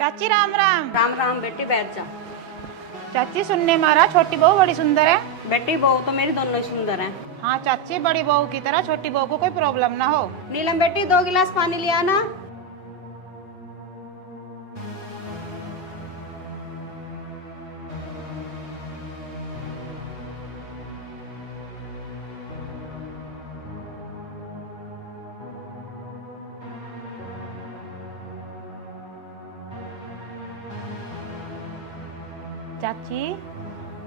चाची राम राम। राम राम बेटी, बैठ जा। चाची सुनने मारा छोटी बहू बड़ी सुंदर है। बेटी बहू तो मेरी दोनों ही सुंदर हैं। हाँ चाची, बड़ी बहू की तरह छोटी बहू को कोई प्रॉब्लम ना हो। नीलम बेटी, 2 गिलास पानी ले आना। चाची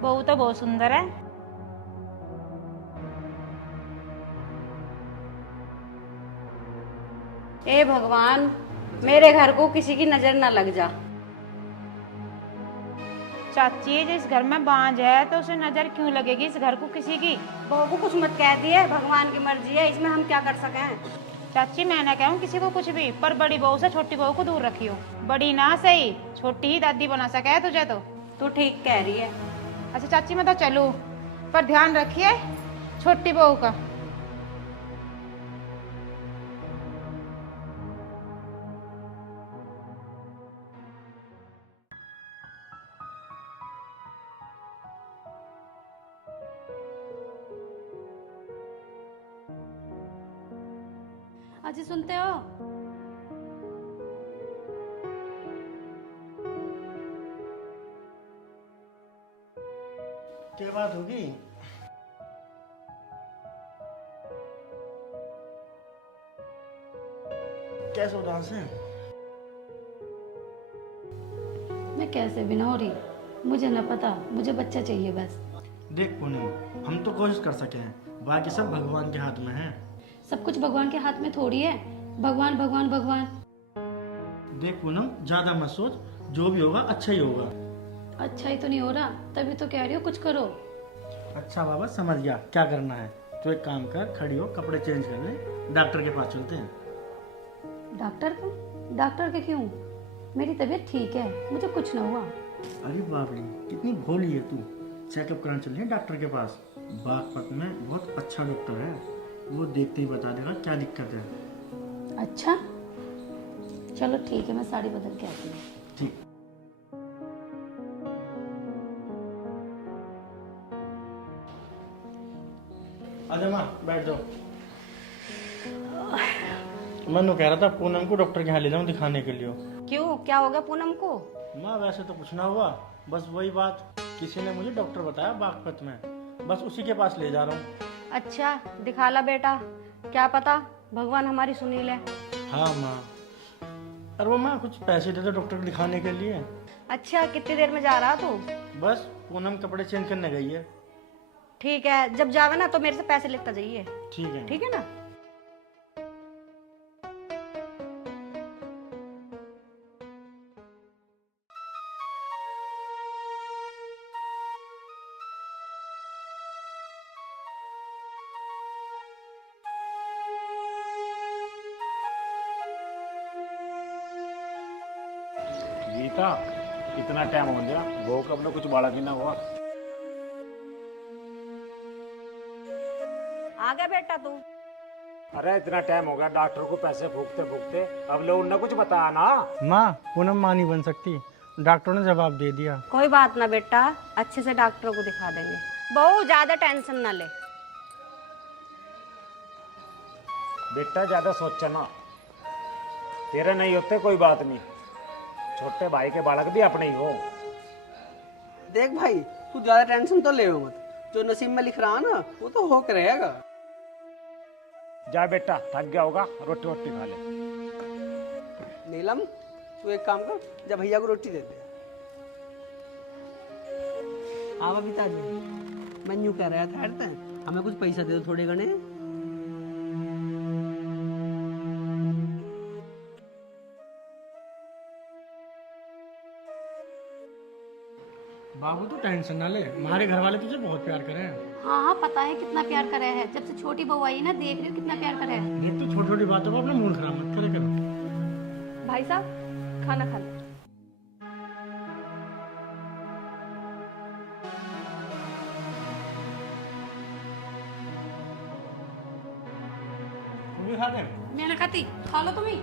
बहू तो बहुत सुंदर है। ए भगवान, मेरे घर को किसी की नजर ना लग जा। चाची जिस घर में बांझ है तो उसे नजर क्यों लगेगी इस घर को किसी की। बहू को कुछ मत कह दिए, भगवान की मर्जी है, इसमें हम क्या कर सके। चाची मैं ना कहूँ किसी को कुछ भी, पर बड़ी बहू से छोटी बहू को दूर रखियो। बड़ी ना सही, छोटी ही दादी बना सके है तुझे तो। तू ठीक कह रही है। अच्छा चाची मैं तो चलूँ, पर ध्यान रखिए छोटी बहू का। अजी सुनते हो? क्या बात होगी? कैसे उदास है? मैं कैसे भी ना हो रही, मुझे ना पता, मुझे बच्चा चाहिए बस। देख पूनम, हम तो कोशिश कर सके हैं, बाकी सब भगवान के हाथ में है। सब कुछ भगवान के हाथ में थोड़ी है। भगवान भगवान भगवान। देख पूनम, ज्यादा मत सोच, जो भी होगा अच्छा ही होगा। अच्छा ही तो नहीं हो रहा, तभी तो कह रही हो कुछ करो। अच्छा बाबा, समझ गया क्या करना है। तो एक काम कर, खड़ी हो, कपड़े चेंज कर ले, डॉक्टर के पास चलते हैं। डॉक्टर को? डॉक्टर के क्यों? मेरी तबीयत ठीक है, मुझे कुछ ना हुआ। अरे बाबली, कितनी भोली है तू। चेकअप कराने चल रही है डॉक्टर के पास। बागपत में बहुत अच्छा डॉक्टर है, वो देखते ही बता देगा क्या दिक्कत है। अच्छा चलो ठीक है, मैं साड़ी बदल के आती हूँ। ठीक। आजा माँ, बैठ जाओ। मनु कह रहा था पूनम को डॉक्टर के यहाँ ले जाऊँ दिखाने के लिए। क्यों, क्या हो गया पूनम को? माँ वैसे तो कुछ ना हुआ, बस वही बात, किसी ने मुझे डॉक्टर बताया बागपत में, बस उसी के पास ले जा रहा हूँ। अच्छा दिखा ला बेटा, क्या पता भगवान हमारी सुनी ले। हाँ माँ। अरे वो माँ कुछ पैसे दे दो डॉक्टर को दिखाने के लिए। अच्छा कितनी देर में जा रहा तू? बस पूनम कपड़े चेंज करने गई है। ठीक है, जब जावे ना तो मेरे से पैसे लेता जाइए। ठीक है। ठीक है ना? गीता, इतना टाइम हो गया, वो कब ना कुछ बाड़ा की ना हुआ। आ गया बेटा तू? अरे इतना टाइम हो गया डॉक्टर को पैसे फूकते फूकते, अब लोग ने कुछ बताया ना। माँ पूनम माँ नहीं बन सकती, डॉक्टर ने जवाब दे दिया। कोई बात ना बेटा, अच्छे से डॉक्टर को दिखा देंगे। बहू ज्यादा टेंशन ना ले। बेटा ज्यादा सोचा ना, तेरे नहीं होते कोई बात नहीं, छोटे भाई के बालक भी अपने ही हो। देख भाई, तू ज्यादा टेंशन तो ले मत, जो नसीब में लिख रहा ना वो तो हो के रहेगा। जा बेटा, थक गया होगा, रोटी वोटी खा ले। नीलम, तू एक काम कर, जब भैया को रोटी दे दे। आवा पिताजी, मैं यूं कह रहा था, ठहरते हैं, हमें कुछ पैसा दे दो थोड़े घने। बाबू तो टेंशन ना ले, हमारे घर वाले तुझे बहुत प्यार करे हैं। हाँ हाँ पता है कितना प्यार करे है, जब से छोटी बहू आई ना देख रही हूँ कितना प्यार करे है। देख, तो छोटी छोटी बातों को अपना मूड खराब मत करे करो। भाई साहब खाना खा लो। तुम भी खा ले। मैं ना खाती, खा लो तुम ही।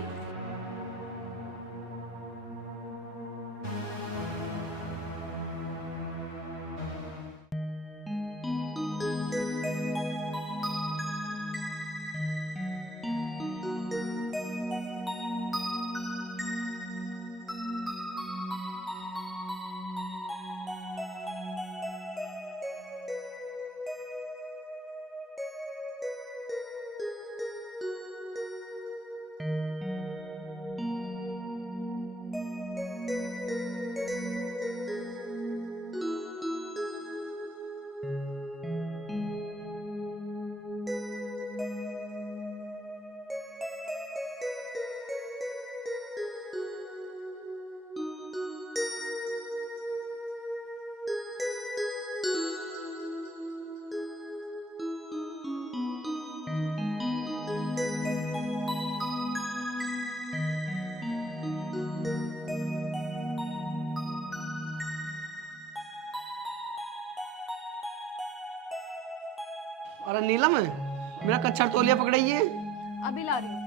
अरे नीलम, मेरा कच्छा तौलिया पकड़ाइए। अभी ला रही हूँ।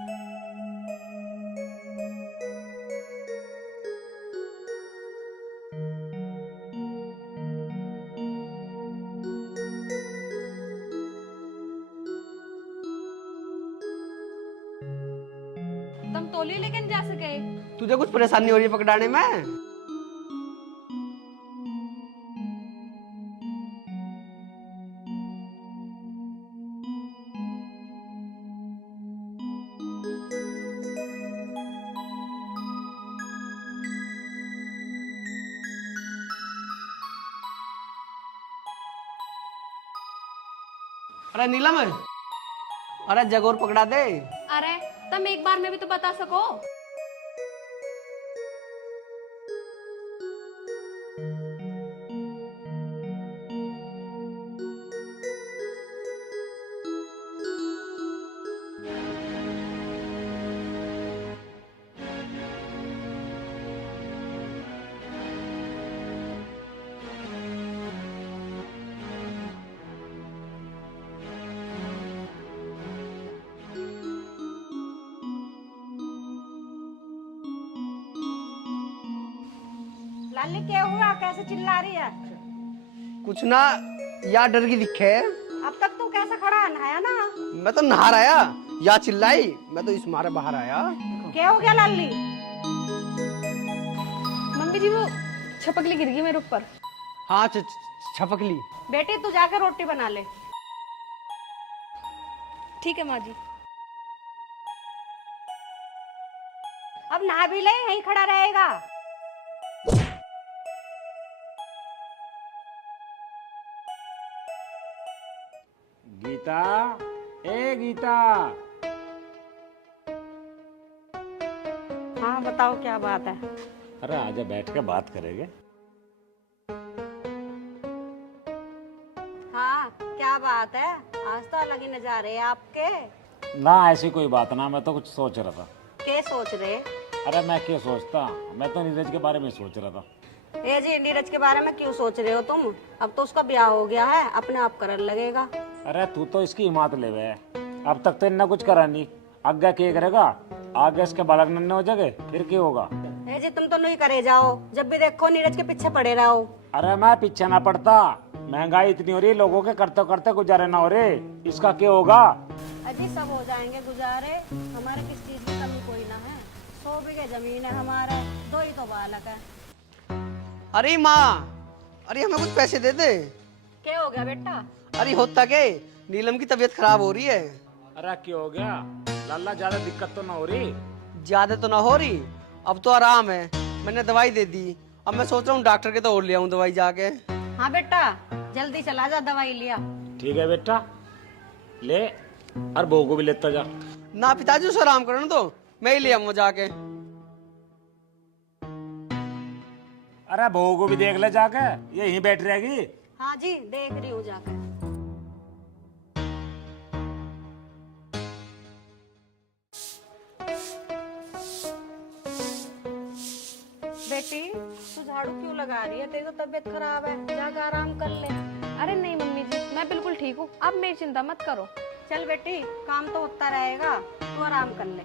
तुम तौलिया लेके नहीं जा सके? तुझे कुछ परेशानी हो रही है पकड़ाने में? अरे नीलम, अरे जगोर पकड़ा दे। अरे तुम एक बार में भी तो बता सको। लाली क्या हुआ, कैसे चिल्ला रही है? कुछ ना, या डर की दिखे। अब तक तू कैसे खड़ा है? नहाया ना? मैं तो नहा आया, या चिल्लाई, मैं तो इस मारे बाहर आया। क्या हो गया लाली? मम्मी जी वो छपकली गिर गई मेरे ऊपर। हाँ छपकली। बेटी तू जाकर रोटी बना ले। ठीक है माँ जी। अब नहा भी ले, यहीं खड़ा रहेगा। गीता, ए गीता। हाँ बताओ क्या बात है? अरे आजा बैठ के बात करेंगे। हाँ क्या बात है? आज तो अलग ही नजारे हैं आपके। ना ऐसी कोई बात ना, मैं तो कुछ सोच रहा था। क्या सोच रहे? अरे मैं क्या सोचता, मैं तो नीरज के बारे में सोच रहा था। ए जी, नीरज के बारे में क्यों सोच रहे हो तुम? अब तो उसका ब्याह हो गया है, अपने आप करने लगेगा। अरे तू तो इसकी हिम्मत ले वे, अब तक तो इन्ना कुछ करा नहीं, आगे क्या करेगा? आगे इसके बालक नन्हे हो जाएंगे, फिर क्या होगा? ए जी तुम तो नहीं करे जाओ, जब भी देखो नीरज के पीछे पड़े रहो। अरे मैं पीछे ना पड़ता, महंगाई इतनी हो रही है, लोगों के करते करते गुजारे ना हो रहे, इसका क्या होगा? अजी सब हो जाएंगे गुजारे, हमारे किस चीज की कमी कोई ना है। 100 बीघे जमीन है हमारा, 2 ही तो बालक है। अरे माँ, अरे हमें कुछ पैसे दे दे। क्या हो गया बेटा? अरे होता क्या, नीलम की तबीयत खराब हो रही है। अरे क्या हो गया लाला, ज्यादा दिक्कत तो ना हो रही? ज्यादा तो ना हो रही, अब तो आराम है। मैंने दवाई दे दी, अब मैं सोच रहा हूँ डॉक्टर के तो और ले आऊँ दवाई जाके। हाँ बेटा जल्दी चला जा, दवाई लिया। ठीक है बेटा, ले और बहू को भी लेता जा। ना पिताजी उसे आराम करो ना, तो मैं ही ले आऊंगा जाके। अरे बहू को भी देख ले जाके, ये यहीं बैठ रहेगी। हाँ जी देख रही हूँ जाकर। बेटी तू झाड़ू क्यों लगा रही है? तेरी तो तबीयत खराब है, जाकर आराम कर ले। अरे नहीं मम्मी जी, मैं बिल्कुल ठीक हूँ, आप मेरी चिंता मत करो। चल बेटी, काम तो होता रहेगा, तू आराम कर ले।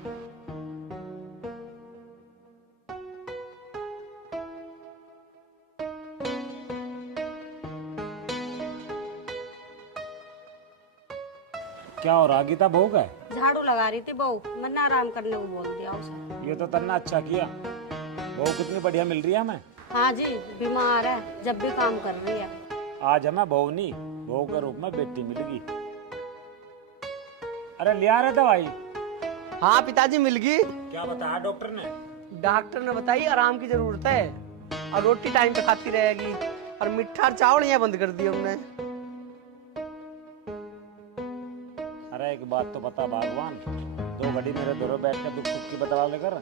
क्या हो रहा गीता, बहू का है? झाड़ू लगा रही थी बहू, मैंने आराम करने को बोल दिया उसे। ये तो तन्ना अच्छा किया, बहू कितनी बढ़िया मिल रही है हमें। हाँ जी बीमार है, जब भी काम कर रही है। आज हमें बहू नहीं, बहू के रूप में बेटी मिलेगी। अरे लिया रहे दवाई? हाँ पिताजी मिल गई। क्या बताया डॉक्टर ने? डॉक्टर ने बताई आराम की जरूरत है, और रोटी टाइम पे खाती रहेगी, और मिठा और चावल यहाँ बंद कर दिया हमने। अरे एक बात तो बता भगवान, 2 घड़ी मेरे दोनों बैठ कर दुख सुख की बतला लेकर।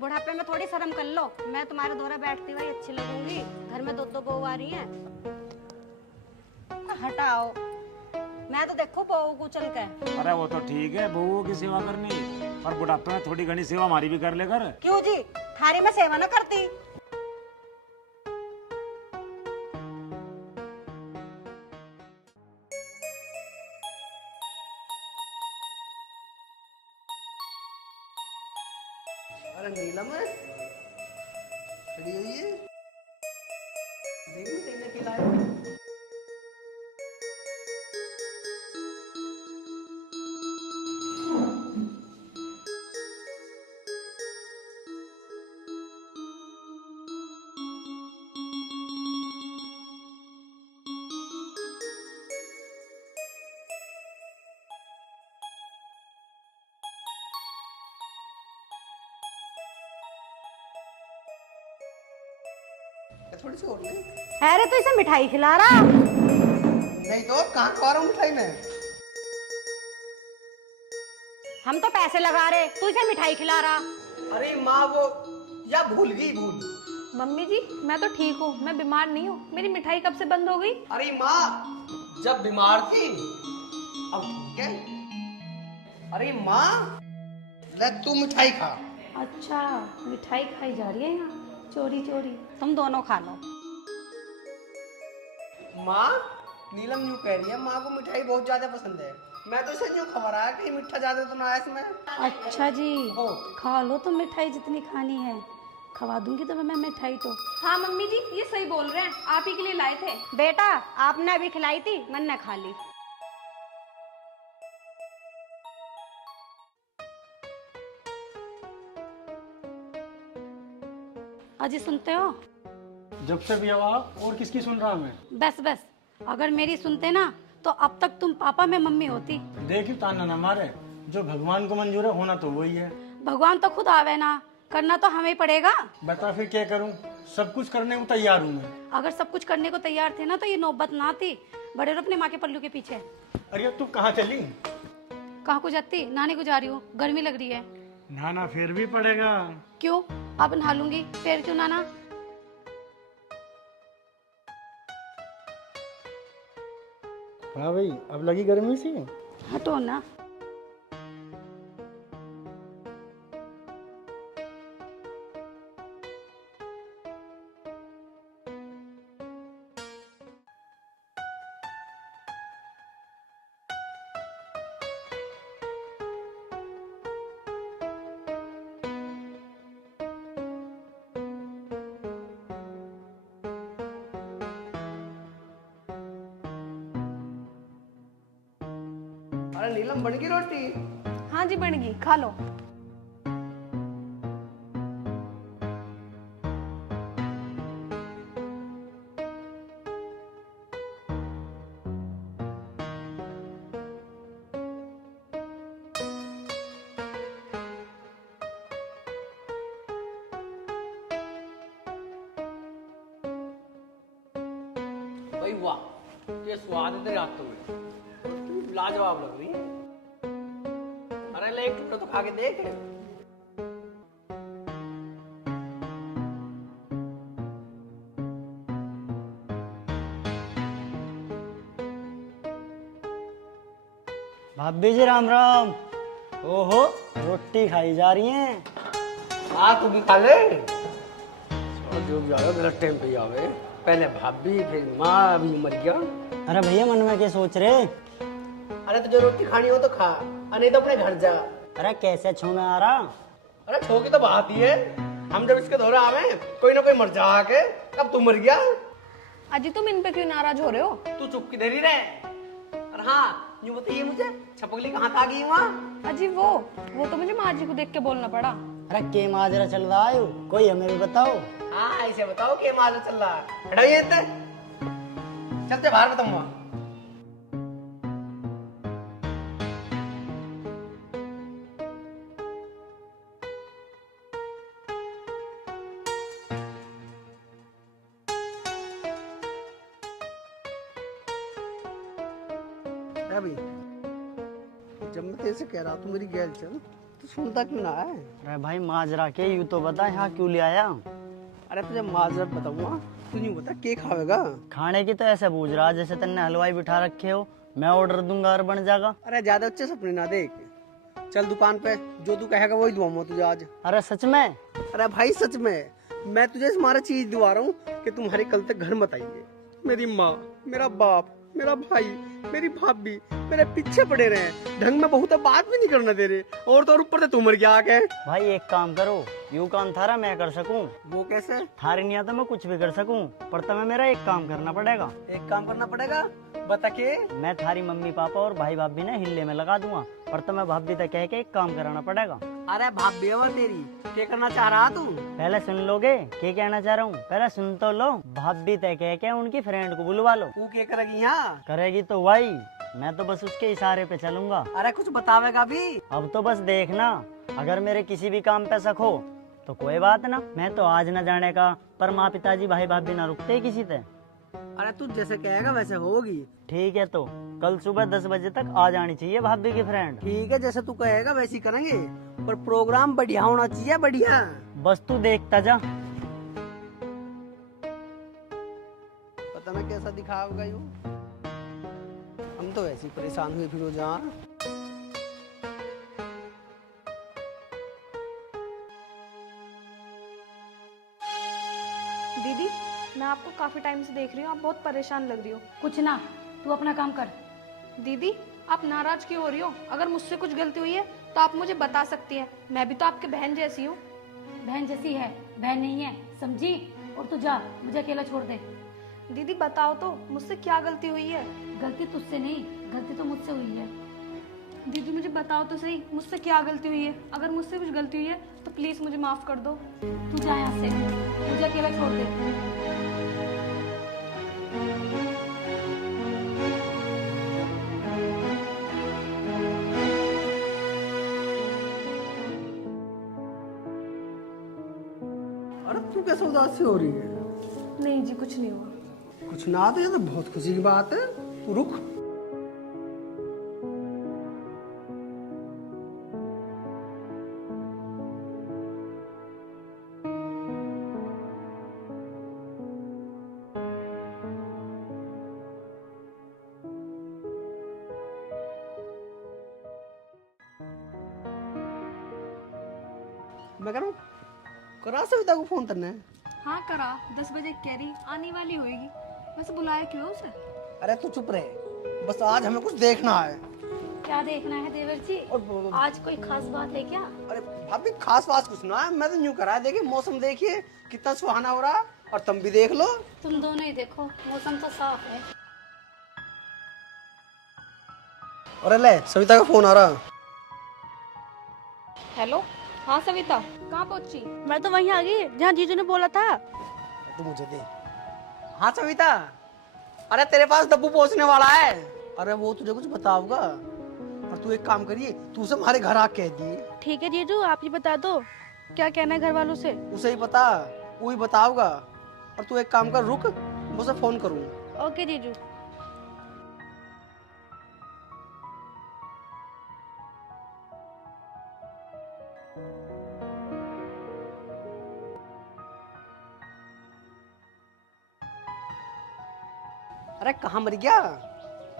बुढ़ापे में थोड़ी शर्म कर लो, मैं तुम्हारे दोहरा बैठती हुई अच्छी लगूंगी। घर में 2 बहू आ रही हैं। हटाओ, मैं तो देखो बहू को चल के। अरे वो तो ठीक है, बहू की सेवा करनी, पर बुढ़ापे में थोड़ी घनी सेवा हमारी भी कर लेकर। क्यों जी, थारी में सेवा न करती? अरे नीलम है खड़ी हुई है, देखिए तेने खिलाया। थोड़ी सी और ले। अरे तो इसे मिठाई खिला रहा। नहीं तो कहाँ खा रहा हूँ मिठाई में। हम तो पैसे लगा रहे, तू इसे मिठाई खिला रहा। अरे माँ वो या भूल गई भूल। मम्मी जी मैं तो ठीक हूँ, मैं बीमार नहीं हूँ। मेरी मिठाई कब से बंद हो गई? अरे माँ जब बीमार थी अब ठीक है। अरे माँ ले तू मिठाई खा। अच्छा, मिठाई खाई जा रही है यहाँ चोरी चोरी। तुम दोनों खा लो। माँ नीलम यूँ कह रही है माँ को मिठाई बहुत ज्यादा पसंद है। मैं तो इसे यूँ खबर आया कि मीठा ज्यादा तो ना है इसमें। अच्छा जी, हो। खा लो तो मिठाई जितनी खानी है, खवा दूंगी तो मैं मिठाई तो। हाँ मम्मी जी ये सही बोल रहे हैं, आप ही के लिए लाए थे। बेटा आपने अभी खिलाई थी, मैंने खा ली। अजी सुनते हो? जब से भी आवाज और किसकी सुन रहा मैं? बस बस, अगर मेरी सुनते ना तो अब तक तुम पापा में मम्मी होती। देखी ताना ना मारे, जो भगवान को मंजूर है होना तो वही है। भगवान तो खुद आवे ना, करना तो हमें ही पड़ेगा। बता फिर क्या करूं, सब कुछ करने को तैयार हूं मैं। अगर सब कुछ करने को तैयार थे ना तो ये नौबत ना आती। बड़े रहो अपने माँ के पल्लू के पीछे। अरे तू कहाँ चली? कहाँ को जाती? नानी को जा रही हूँ, गर्मी लग रही है। नहाना फिर भी पड़ेगा। क्यों? अब नहा लूंगी, फिर क्यों नाना? हाँ भाई, अब लगी गर्मी सी। हटो ना। अरे नीलम बन गई रोटी। हाँ जी बन गई, खा लो। भाई वाह ये स्वाद है तेरे हाथों में, लाजवाब लग रही है। अरे ले एक टुकड़ा तो खा के देख। भाभी जी राम राम। ओहो रोटी खाई जा रही हैं। हाँ तू भी खा ले। जो भी आवे गलत टाइम पे ही आवे। पहले भाभी फिर माँ, अभी मर गया। अरे भैया मन में क्या सोच रहे? अरे तुझे रोटी खानी हो तो खा, नहीं तो अपने घर जा। अरे कैसे छू में आ रहा? अरे छो की तो बात ही है, हम जब इसके दौरे आवे कोई ना कोई मर जा आके। अब तू मर गया। अजी तुम इन पे क्यों नाराज हो रहे हो? तू चुप किधर ही रहे। अरे हाँ यूँ बताइए मुझे, छपकली कहाँ था गई वहाँ? अजी वो तो मुझे माँ जी को देख के बोलना पड़ा। अरे के माजरा चल रहा है, कोई हमें भी बताओ। हाँ ऐसे बताओ कि माल चल रहा है। हटाइए इतने, चलते बाहर बताऊंगा। अभी जब मैं तेरे से कह रहा तू मेरी गैल चल, तो सुनता क्यों ना है? अरे भाई माजरा के यूं तो बता, यहाँ क्यों ले आया? अरे तुझे माजरत बताऊंगा, तू नहीं बता के खाएगा? खाने की तो ऐसे पूछ रहा जैसे तन्ने हलवाई बिठा रखे हो। मैं ऑर्डर दूंगा और बन जाएगा। अरे ज्यादा अच्छे सपने ना देख, चल दुकान पे जो तू कहेगा वही दुआऊंगा तुझे आज। अरे सच में? अरे भाई सच में, मैं तुझे तुम्हारा चीज दिवा रहा हूँ कि तुम्हारे कल तक घर मत आइए। मेरी माँ, मेरा बाप मेरा भाई, मेरी भाभी मेरे पीछे पड़े रहे, ढंग में बहुत बात भी नहीं करना दे रहे, और तो और ऊपर से तू मर गया आके। भाई एक काम करो, यू काम थारा मैं कर सकूं, वो कैसे? थारी नहीं आता मैं कुछ भी कर सकूं, पर तुम्हें मेरा एक काम करना पड़ेगा। एक काम करना पड़ेगा, बता के। मैं थारी मम्मी पापा और भाई भाभी ने हिल्ले में लगा दूंगा, पर तुम्हें भाभी तक कह के एक काम कराना पड़ेगा। अरे भाभी है वो तेरी, क्या करना चाह रहा तू? पहले सुन लोगे क्या कहना चाह रहा हूँ, पहले सुन तो लो। भाभी तय कह के उनकी फ्रेंड को बुलवा लो। तू क्या करेगी यहाँ? करेगी तो भाई, मैं तो बस उसके इशारे पे चलूंगा। अरे कुछ बतावेगा भी? अब तो बस देखना, अगर मेरे किसी भी काम पे शक हो तो कोई बात ना, मैं तो आज न जाने का, पर माँ पिताजी भाई भाभी ना रुकते किसी से। अरे तू जैसे कहेगा वैसे होगी। ठीक है, तो कल सुबह 10 बजे तक आ जानी चाहिए भाभी की फ्रेंड। ठीक है, जैसे तू कहेगा वैसे ही करेंगे, पर प्रोग्राम बढ़िया होना चाहिए, बढ़िया। बस तू देखता जा। पता ना कैसा दिखाओगा यूं, हम तो ऐसे ही परेशान हुए फिर जा। दीदी, मैं आपको काफी टाइम से देख रही हूँ, आप बहुत परेशान लग रही हो। कुछ ना, तू अपना काम कर। दीदी, आप नाराज क्यों हो रही हो? अगर मुझसे कुछ गलती हुई है तो आप मुझे बता सकती हैं, मैं भी तो आपकी बहन जैसी हूँ। बहन जैसी है, बहन नहीं है, समझी? और तू जा, मुझे अकेला छोड़ दे। दीदी बताओ तो, मुझसे क्या गलती हुई है? गलती तुझसे नहीं, गलती तो मुझसे हुई है। दीदी मुझे बताओ तो सही, मुझसे क्या गलती हुई है? अगर मुझसे कुछ गलती हुई है तो प्लीज मुझे माफ कर दो। तू जा यहाँ से, मुझे अकेला छोड़ दे। अरे तू कैसे उदास सी हो रही है? नहीं जी, कुछ नहीं हुआ। कुछ ना, तो ये तो बहुत खुशी की बात है, तू रुक। मैं कह रहा हूँ, करा सविता को फोन करना है। हाँ करा, 10 बजे कह रही आने वाली होएगी। वैसे बुलाया क्यों उसे? अरे तू चुप रहे, बस आज हमें कुछ देखना है। क्या देखना है देवर जी? आज कोई खास बात है क्या? अरे भाभी खास बात कुछ ना है, मैं तो यूं करा है, देखिए मौसम देखिए कितना सुहाना हो रहा है, और तुम भी देख लो। तुम दोनों ही देखो, मौसम तो साफ है। अरे ले, सविता का फोन आ रहा। हेलो, हाँ सविता, कहाँ पहुँची? मैं तो वहीं आ गई जहाँ जीजू ने बोला था। तू मुझे दे। हाँ सविता, अरे तेरे पास डब्बू पहुंचने वाला है। अरे वो तुझे कुछ बताऊंगा, और तू एक काम करिए, तू उसे हमारे घर आके कह दिए। ठीक है जीजू, आप ही बता दो क्या कहना है घर वालों से। उसे ही बता, वो ही बताऊंगा, और तू एक काम कर, रुक, मैं उसे फोन करूँ। ओके जीजू। अरे कहाँ मर गया?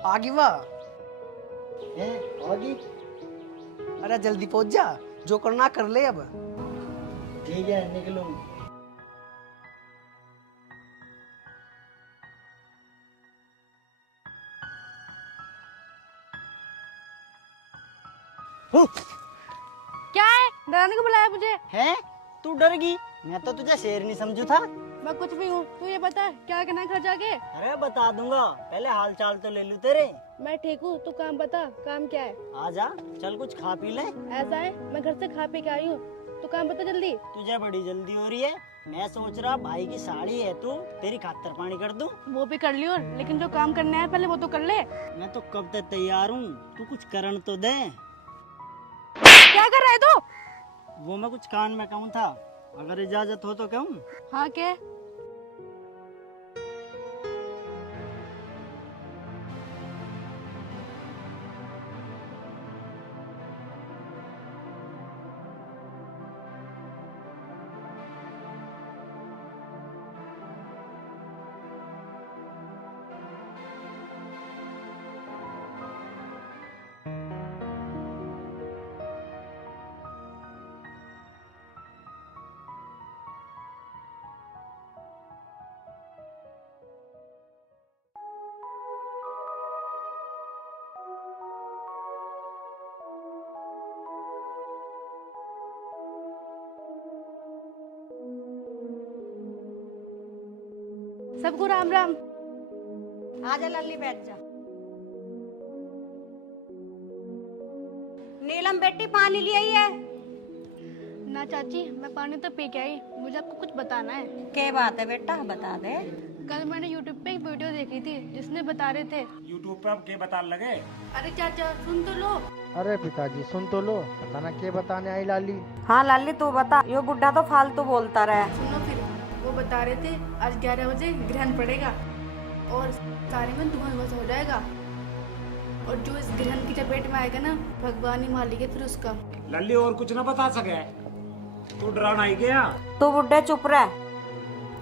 आगे वाह, आगे अरे जल्दी पहुंच जा, जो करना कर ले अब। ठीक है, निकलो। क्या है, डराने को बुलाया मुझे? है तू डर गई? मैं तो तुझे शेर नहीं समझू था। मैं कुछ भी हूँ, तू ये बता क्या कहना है घर जाके। अरे बता दूंगा, पहले हाल चाल तो ले लूं तेरे। मैं ठीक हूँ, तू काम बता, काम क्या है? आजा, चल कुछ खा पी ले। ऐसा है, मैं घर से खा पी के आई हूँ, तू काम बता जल्दी। तुझे बड़ी जल्दी हो रही है, मैं सोच रहा भाई की साड़ी है तू, तेरी खातर पानी कर दूं। वो भी कर लियो, लेकिन जो काम करना है पहले वो तो कर ले। मैं तो कब तक तैयार हूँ, तू कुछ करन तो दे। क्या कर रहा है तू? वो मैं कुछ कान में कहूँ था, अगर इजाजत हो तो कहूँ। हाँ क्या? सबको राम राम। आजा लल्ली बैठ जा। नीलम बेटी पानी ले आई है? ना चाची, मैं पानी तो पी के आई, मुझे आपको कुछ बताना है। क्या बात है बेटा, बता दे। कल मैंने YouTube पे एक वीडियो देखी थी जिसमें बता रहे थे। यूट्यूब पे अब के बता लगे? अरे चाचा सुन तो लो। अरे पिताजी सुन तो लो, पता ना क्या बताने आई लाली। हाँ लाली तू बता, यो बुढ़ा तो फालतू बोलता रहा। सुनो फिर, वो बता रहे थे आज 11 बजे ग्रहण पड़ेगा और सारे में धुआं धुआं हो जाएगा, और जो इस ग्रहण की चपेट में आएगा ना, भगवान ही मालिक है फिर उसका। लल्ली और कुछ ना बता सके, तू डराना आई गया। तू बुढ़े चुप रह।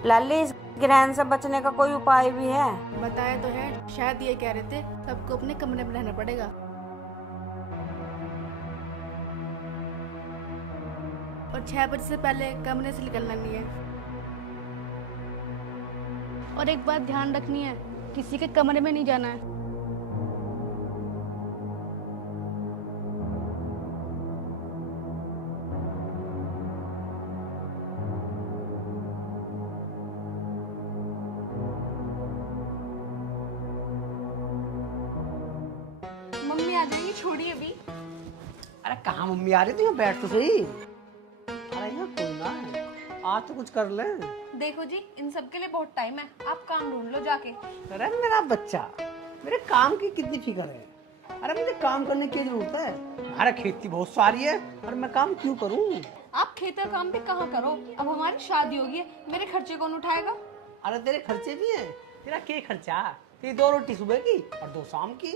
लाली इस ग्रहण से बचने का कोई उपाय भी है? बताया तो है, शायद ये कह रहे थे सबको अपने कमरे में रहना पड़ेगा और 6 बजे से पहले कमरे से निकलना नहीं है। और एक बात ध्यान रखनी है, किसी के कमरे में नहीं जाना है। मम्मी आ जाएंगी, छोड़िए अभी। अरे कहाँ मम्मी आ रही थी, यहाँ बैठ तो सही। अरे यहाँ कोई ना है, आज तो कुछ कर ले। देखो जी, इन सब के लिए बहुत टाइम है, आप काम ढूंढ लो जाके। अरे मेरा बच्चा, मेरे काम की कितनी फिक्र है। अरे मुझे काम करने की जरूरत है, हमारा खेती बहुत सारी है और मैं काम क्यों करूँ? आप खेत का काम भी कहाँ करो, अब हमारी शादी होगी है, मेरे खर्चे कौन उठाएगा? अरे तेरे खर्चे भी हैं, तेरा क्या खर्चा? तेरी 2 रोटी सुबह की और 2 शाम की।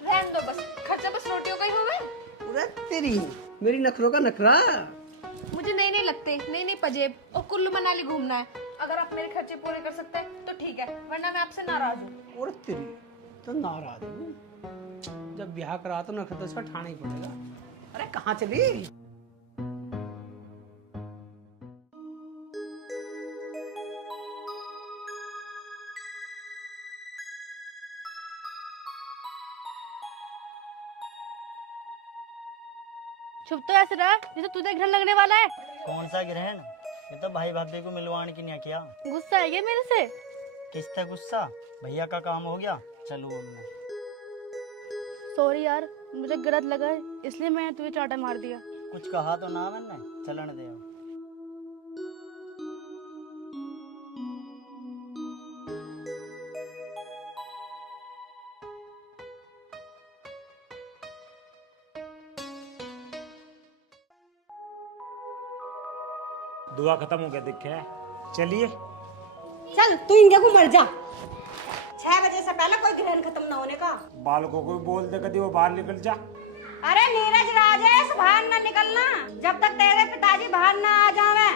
रहने दो बस, खर्चा बस रोटियों का ही होगा। अरे तेरी मेरी नखरों का नखरा। मुझे नए नए लगते, नई नई पजेब और कुल्लू मनाली घूमना है। अगर आप मेरे खर्चे पूरे कर सकते हैं तो ठीक है, वरना मैं आपसे नाराज हूँ। और तेरी तो नाराज हूँ, जब ब्याह करा तो नखरा तो इसका ठाना ही पड़ेगा। अरे कहाँ चली? चुप तो ऐसे रहा जैसे तुझे ग्रहण लगने वाला है। कौन सा ग्रहण? ये तो भाई भाभी को मिलवाने की नहीं किया। गुस्सा है क्या मेरे से? किससे गुस्सा? भैया का काम हो गया, चलो हमने। सॉरी यार, मुझे गलत लगा है, इसलिए मैंने तुझे चाटा मार दिया। कुछ कहा तो ना मैंने, चलन दे। दुआ खत्म हो गया दिखे। चलिए चल तू इनके को मर जा। 6 बजे से पहले कोई ग्रहण खत्म ना होने का। बालकों को बोल दे कभी वो बाहर निकल जा। अरे नीरज राजेश, बाहर ना निकलना जब तक तेरे पिताजी बाहर ना आ जावे।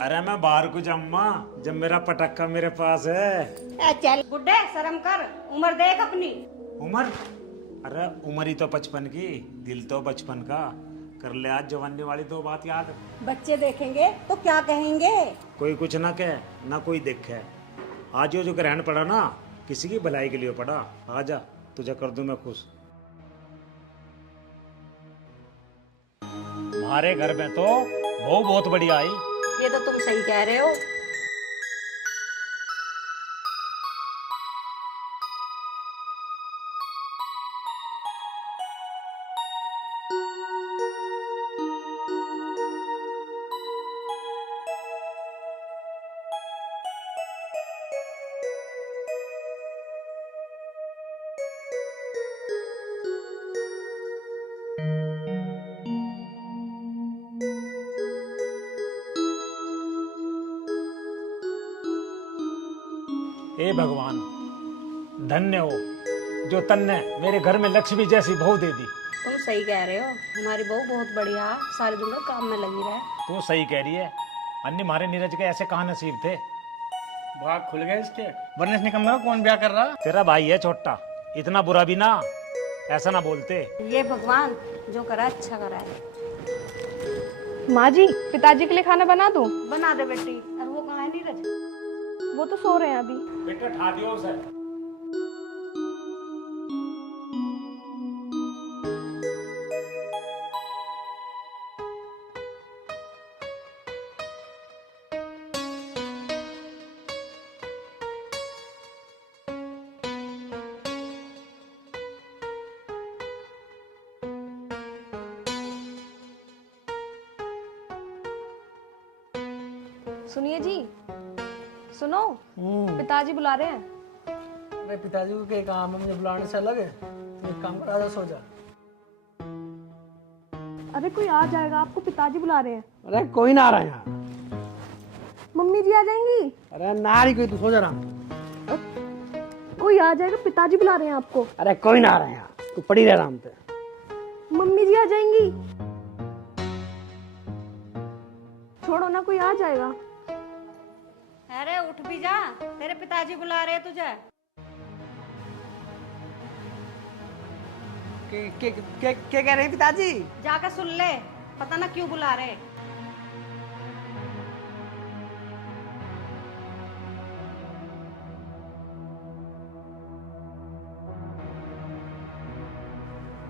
अरे मैं बाहर को जाऊंगा जब मेरा पटक्का मेरे पास है। चल बुड्ढे, शर्म कर, उम्र देख अपनी। उम्र? अरे उम्र ही तो 55 की, दिल तो बचपन का। कर ले आज जवानी वाली 2 बात याद। बच्चे देखेंगे तो क्या कहेंगे? कोई कुछ ना कहे ना कोई देखे। आज जो ग्रहण पड़ा ना, किसी की भलाई के लिए पड़ा। आजा तुझे कर दूं मैं खुश। हमारे घर में तो बहू बहुत बढ़िया आई। ये तो तुम सही कह रहे हो। हे भगवान, धन्य हो जो तन्ने मेरे घर में लक्ष्मी जैसी बहू दे दी। तुम सही कह रहे हो, हमारी बहू बहुत बढ़िया है, सारे दिन भर काम में लगी रहे। तू सही कह रही है। अन्य हमारे नीरज के ऐसे कहाँ नसीब थे। भाग खुल गए इसके, वरना इस निकम्मे को कौन ब्याह कर रहा? तेरा भाई है छोटा, इतना बुरा भी ना, ऐसा ना बोलते। ये भगवान जो करा अच्छा करा है। माँ जी, पिताजी के लिए खाना बना दूं? बना दे बेटी। और वो कहाँ है नीरज? वो तो सो रहे हैं अभी। बेटा ठा दियो उसे। सुनिए जी, सुनो, पिताजी बुला रहे हैं। अरे पिताजी को क्या काम है मुझे बुलाने से अलग है? एक काम कर, आजा सो जा। अरे कोई आ जाएगा, आपको पिताजी बुला रहे हैं। अरे कोई ना आ रहा है यहाँ। मम्मी जी आ जाएंगी। अरे ना रही कोई, तू सो जा रहा। कोई आ जाएगा, पिताजी बुला रहे हैं आपको। अरे कोई ना आ रहा है यहाँ, तू पड़ी रह आराम पे। मम्मी जी आ जाएंगी। छोड़ो ना, कोई आ जाएगा। अरे उठ भी जा, तेरे पिताजी बुला रहे हैं तुझे। क्या कह रहे हैं पिताजी? जाकर सुन ले, पता ना क्यों बुला रहे।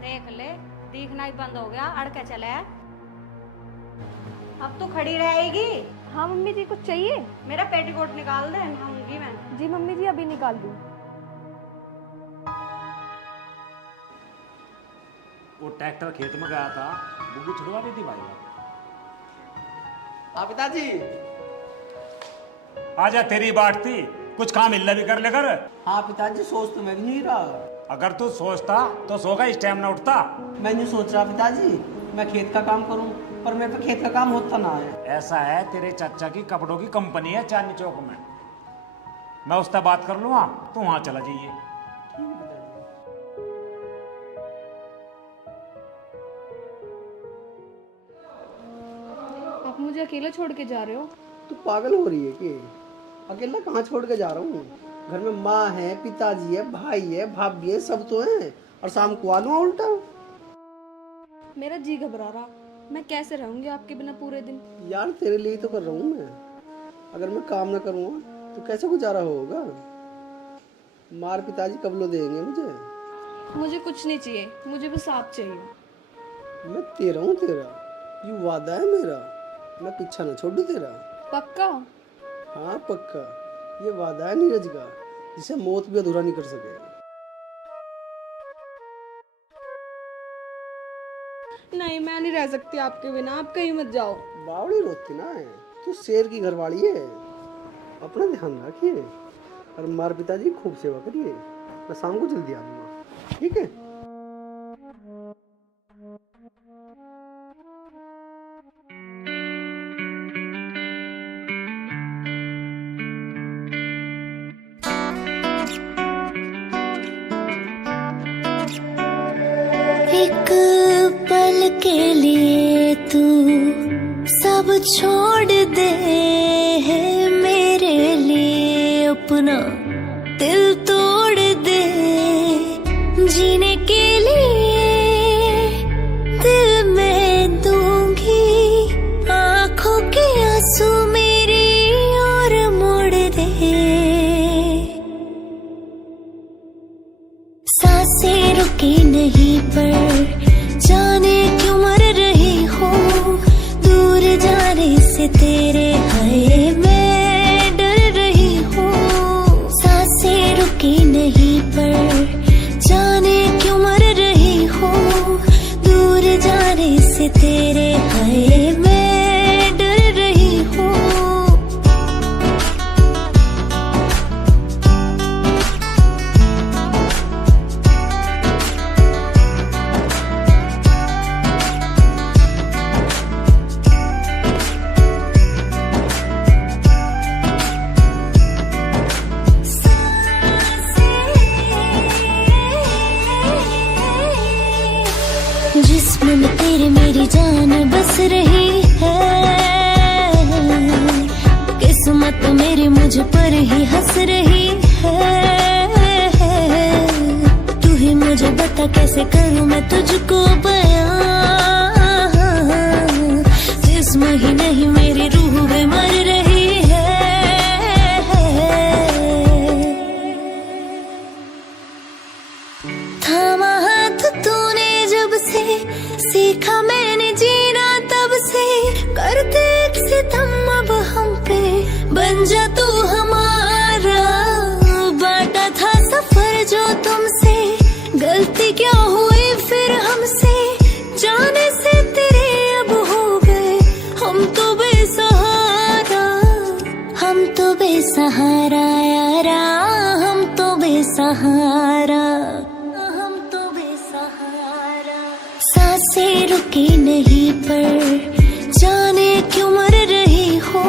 देख ले, दिखना ही बंद हो गया, अड़ के चले। अब तू खड़ी रहेगी। हाँ मम्मी जी, कुछ चाहिए? मेरा पेटीकोट निकाल दे, नहाऊंगी मैं। जी मम्मी जी, अभी निकाल दूँ। वो ट्रैक्टर खेत में गया था, बुग्गी छुड़वा दी थी भाई। हाँ पिताजी। आजा, तेरी बात थी, कुछ काम हिल्ला भी कर लेकर। हाँ पिताजी, सोच तो मैं भी नहीं रहा। अगर तू सोचता तो सोगा, इस टाइम ना उठता। मैं नहीं सोच रहा पिताजी, मैं खेत का काम करूं, पर मेरे पे खेत का काम होता ना है। ऐसा है, तेरे चाचा की कपड़ों की कंपनी है चांदनी चौक में, मैं उससे बात कर लूँगा, तू वहाँ चला जाइए। आप मुझे अकेला छोड़ के जा रहे हो? तू पागल हो रही है कि? अकेला कहाँ छोड़ के जा रहा हूँ? घर में माँ है, पिताजी है, भाई है, भाभी है, सब तो हैं। और शाम को आ लूँगा उल्टा। मेरा जी घबरा रहा, मैं कैसे रहूंगी आपके बिना पूरे दिन? यार तेरे लिए तो कर रहा हूँ मैं। अगर मैं काम ना करूँगा तो कैसे गुजारा होगा? मार पिताजी कब लो देंगे मुझे? मुझे कुछ नहीं चाहिए, मुझे बस आप चाहिए। मैं तेरा हूँ, तेरा ये वादा है मेरा, मैं पीछा ना छोड़ू तेरा। पक्का? हाँ पक्का, ये वादा है नीरज का, जिसे मौत भी अधूरा नहीं कर सकेगा। नहीं, मैं नहीं रह सकती आपके बिना, आप कहीं मत जाओ। बावड़ी रोती ना है, तू शेर की घरवाली है। अपना ध्यान रखिए और मार पिताजी की खूब सेवा करिए। मैं शाम को जल्दी आ जाऊंगा, ठीक है? एक पल के लिए तू सब छोड़ दे, है मेरे लिए अपना दिल तोड़ दे। जीने के लिए दिल मैं दूंगी, आंखों के आंसू मेरी ओर मोड़ दे। सांसें रुकी नहीं पर जाने क्यों मर रही हो, दूर जाने से तेरे हाय मैं डर रही हूँ। सांसें रुकी नहीं पर जाने क्यों मर रही हो, दूर जाने से तेरे हाय मैं डर रही हूँ। जिस्म में तेरे मेरी जान बस रही है, किस्मत मेरी मुझ पर ही हंस रही है। तू ही मुझे बता कैसे करूं मैं तुझको बयां, जिस्म ही नहीं मेरी रूह भी मर रही है। थामा हाथ तूने जब से, सीखा मैंने जीना तब से, करते एक सितम अब हम पे, बन जा तू हमारा। बांटा था सफर जो तुमसे, गलती क्या हुई फिर हमसे, जाने से तेरे अब हो गए हम तो बेसहारा। सहारा यारा, हम तो बेसहारा, हम तो बेसहारा। सांसें रुकी नहीं पर जाने क्यों मर रही हो,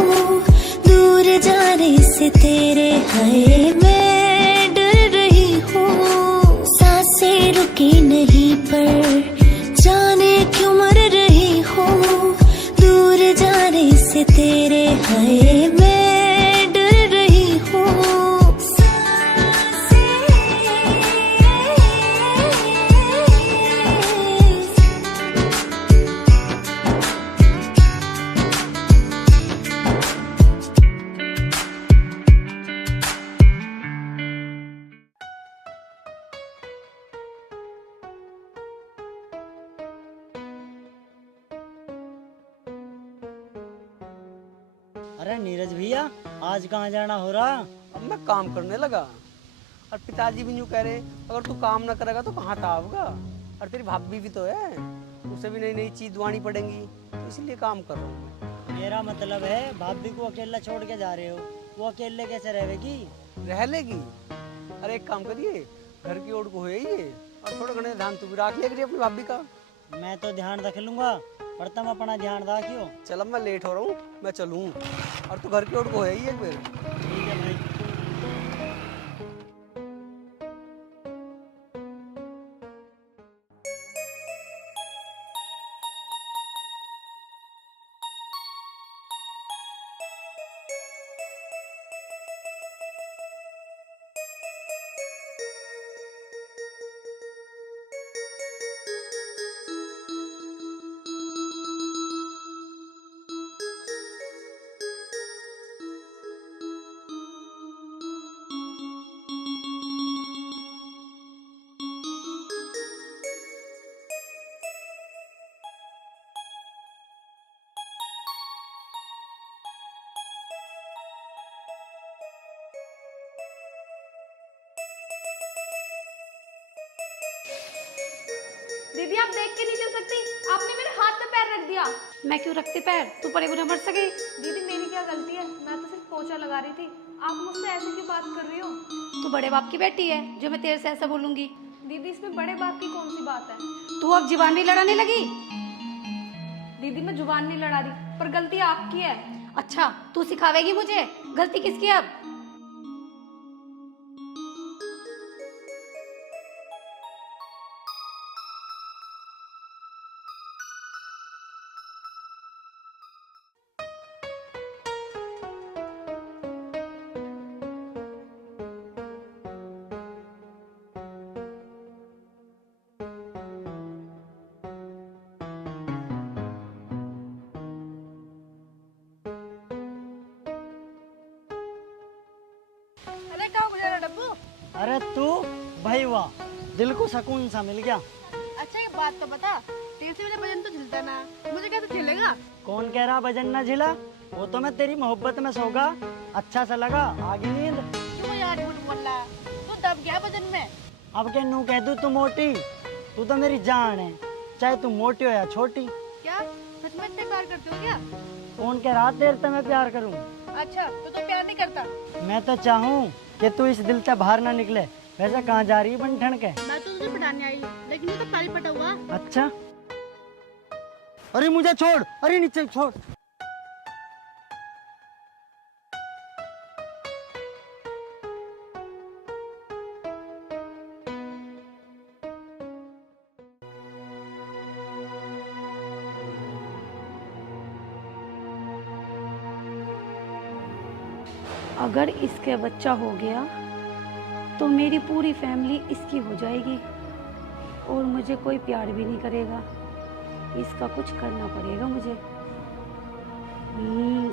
दूर जाने से तेरे हाय मैं डर रही हूँ। सांसें रुकी नहीं पर जाने क्यों मर रही हो, दूर जाने से तेरे हाय मैं डर रही हूँ। अरे नीरज भैया, आज कहाँ जाना हो रहा? अब मैं काम करने लगा और पिताजी भी यूँ कह रहे अगर तू काम ना करेगा तो कहाँ तावगा, और तेरी भाभी भी तो है, उसे भी नई नई चीज दुआनी पड़ेंगी, तो इसलिए काम कर रहा हूँ। मेरा मतलब है भाभी को अकेला छोड़ के जा रहे हो, वो अकेले कैसे रहेगी? रह लेगी। अरे एक काम करिए, घर की ओर को हो ही है, और थोड़ा घने ध्यान तू भी रख लिया करिए अपनी भाभी का। मैं तो ध्यान रख लूंगा, पर तुम अपना ध्यान रखियो। चल मैं लेट हो रहा हूँ, मैं चलूँ, और तू घर की ओर को हो ही एक बार। ठीक है भाई। दीदी आप देख के नहीं चल सकती, आपने मेरे हाथ पे पैर रख दिया। मैं क्यों रखती पैर? तू पड़े गुना मर सके। दीदी मेरी क्या गलती है, मैं तो सिर्फ पोछा लगा रही थी, आप मुझसे ऐसे क्यों बात कर रही हो? तू बड़े बाप की बेटी है जो मैं तेरे से ऐसा बोलूंगी? दीदी इसमें बड़े बाप की कौन सी बात है? तू अब जुबान नहीं लड़ाने लगी? दीदी मैं जुबान नहीं लड़ा रही, पर गलती आपकी है। अच्छा तू सिखावेगी मुझे गलती किसकी है अब? अरे कहाँ गुजारा डब्बू? अरे तू भाई वाह, दिल को सुकून सा मिल गया। अच्छा ये बात तो बता, तेरे से मेरा वजन तो झिलता ना, मुझे कैसे झिलेगा? कौन कह रहा वजन ना झिला? वो तो मैं तेरी मोहब्बत में सोगा, अच्छा सा लगा, आगे नींद। क्यों यार झूठ बोल रहा, तू दब गया वजन में। अब के नू कह दूं तू मोटी, तू तो मेरी जान है, चाहे तू मोटी हो या छोटी। क्या सच में इतने प्यार करते हो क्या? कौन कह रहा तेरे से मैं प्यार करूं? अच्छा तो तू प्यार नहीं करता? मैं तो चाहूं कि तू इस दिल से बाहर ना निकले। वैसे कहाँ जा रही है बन ठन के? मैं तो तुझे पटाने आई, लेकिन ये तो पहले पटा हुआ। अच्छा, अरे मुझे छोड़, अरे नीचे छोड़। अगर इसके बच्चा हो गया तो मेरी पूरी फैमिली इसकी हो जाएगी और मुझे कोई प्यार भी नहीं करेगा। इसका कुछ करना पड़ेगा मुझे।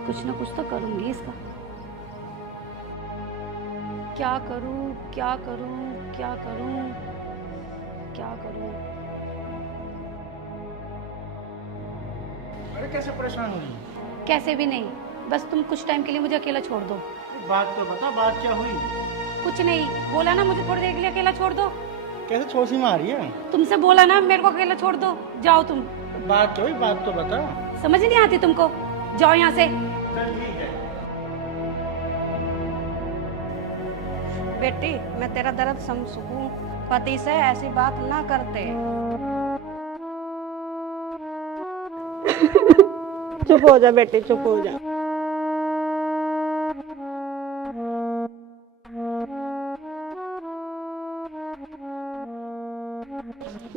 कुछ ना कुछ तो करूंगी इसका। क्या करूं, क्या करूं, क्या करूं, क्या करूं? अरे कैसे परेशान हो रही? कैसे भी नहीं, बस तुम कुछ टाइम के लिए मुझे अकेला छोड़ दो। बात तो बता, बात क्या हुई? कुछ नहीं, बोला ना मुझे थोड़ी देर के लिए अकेला छोड़ दो। कैसे छोसी मारी है? तुमसे बोला ना मेरे को अकेला छोड़ दो, जाओ तुम। बात क्या हुई, बात तो बता। समझ नहीं आती तुमको, जाओ यहाँ से। चल ठीक है। बेटी मैं तेरा दर्द समझ सकूं, पति से ऐसी बात ना करते। चुप हो जा बेटी, चुप हो जा।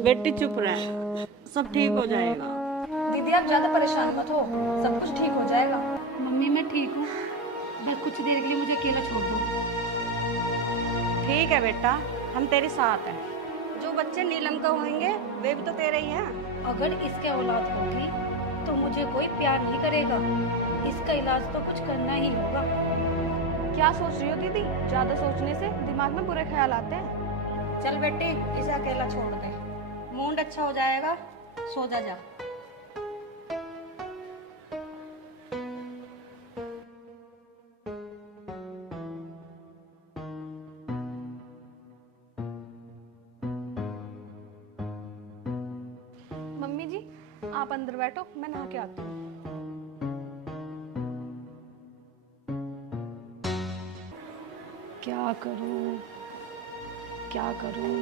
बेटी चुप रह, सब ठीक हो जाएगा। दीदी आप ज्यादा परेशान मत हो, सब कुछ ठीक हो जाएगा। मम्मी मैं ठीक हूँ, बस कुछ देर के लिए मुझे अकेला छोड़ दो। ठीक है बेटा, हम तेरे साथ हैं। जो बच्चे नीलम का होंगे वे भी तो तेरे ही हैं। अगर इसके औलाद होगी तो मुझे कोई प्यार नहीं करेगा। इसका इलाज तो कुछ करना ही होगा। क्या सोच रही हो दीदी? ज्यादा सोचने से दिमाग में बुरे ख्याल आते हैं। चल बेटी इसे अकेला छोड़ दे, मूड अच्छा हो जाएगा, सो जा जा। मम्मी जी आप अंदर बैठो, मैं नहा के आती हूँ। क्या करूं, क्या करूं?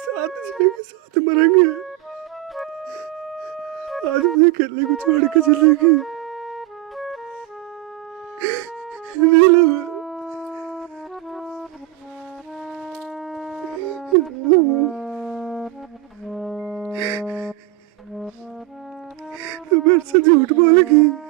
साथ जिएंगे, साथ मरेंगे। आज मुझे अकेले को छोड़ के चलेगी नीलम। तू मेरे से झूठ बोलेगी।